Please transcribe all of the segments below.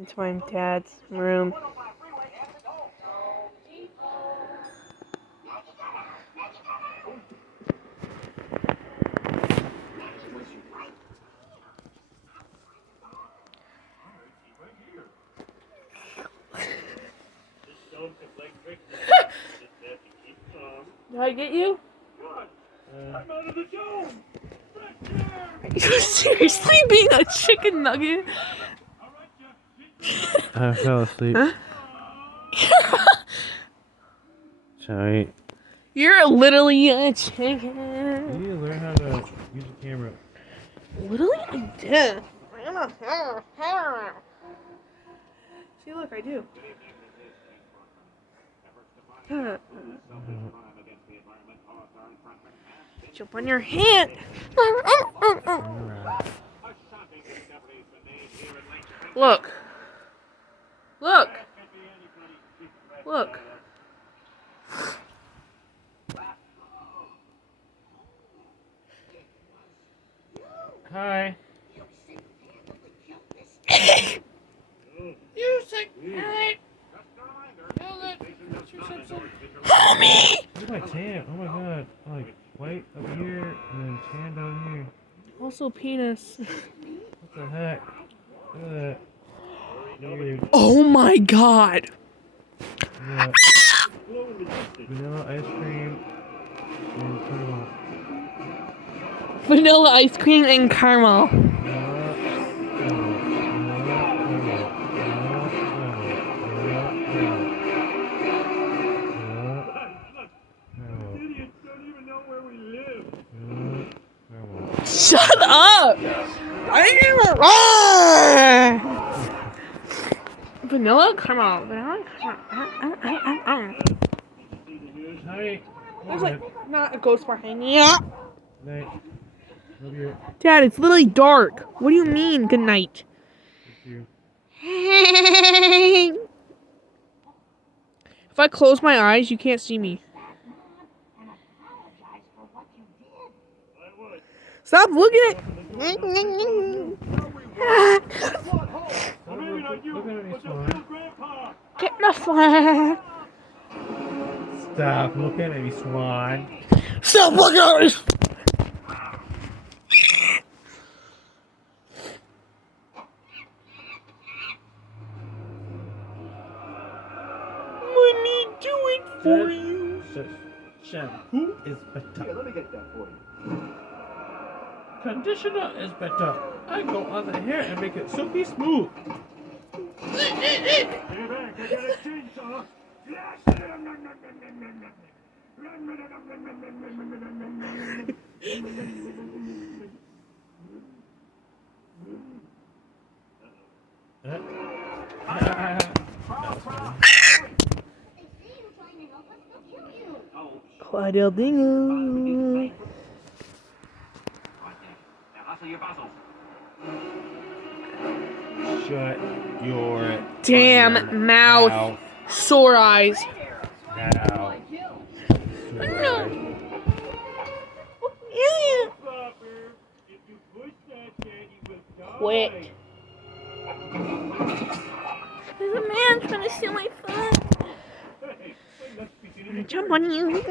It's my dad's room. Did I get you? I'm out of the dome. Are you seriously being a chicken nugget? I fell asleep. Huh? Sorry. You're literally a chicken. You need to learn how to use the camera. Literally, I did. See, look, I do. Jump on your hand. Look. Look. Look. Hi. You sick. Homie! Look at my tan. Oh my god. Like white up here and then tan down here. Also penis. What the heck? Look at that. Weird. Oh my god. Yeah. Vanilla ice cream and caramel. Vanilla ice cream and caramel. Shut up! Vanilla caramel. Vanilla caramel. Hi. There's like not a ghost behind me. Yeah. Night. Love you. Dad, it's literally dark. What do you mean? Good night. You. If I close my eyes, you can't see me. Stop looking at. Get my flag. Stop looking at me, Swan. Stop looking at me. Let me do it for you. Shampoo is better. Here, let me get that for you. Conditioner is better. I go on the hair and make it silky smooth. Hey, back, I got a chainsaw. Claudia Dingo. Shut your Damn mouth. Sore eyes. Now. Quick. There's a man trying to steal my phone. I'm gonna jump on you.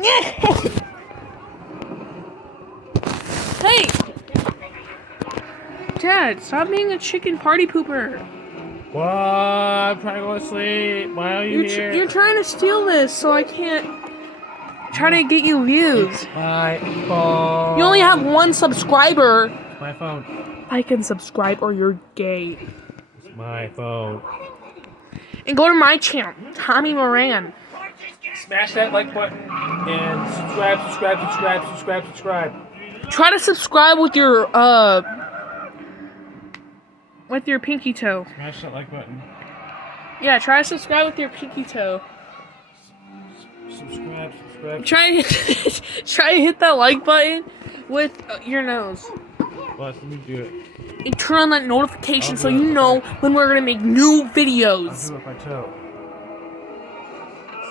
Hey! Dad, stop being a chicken party pooper. What? I'm trying to go to sleep. Why are you here? You're trying to steal this, so I can't try to get you views. My phone. You only have one subscriber. It's my phone. Like and subscribe or you're gay. It's my phone. And go to my channel, Tommy Moran. Smash that like button and subscribe. Try to subscribe with your pinky toe. Smash that like button. Yeah, try to subscribe with your pinky toe. Subscribe. Try to hit that like button with your nose. Well, let me do it. And turn on that notification so you know when we're gonna make new videos. I'll do it with my toe.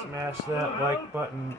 Smash that like button.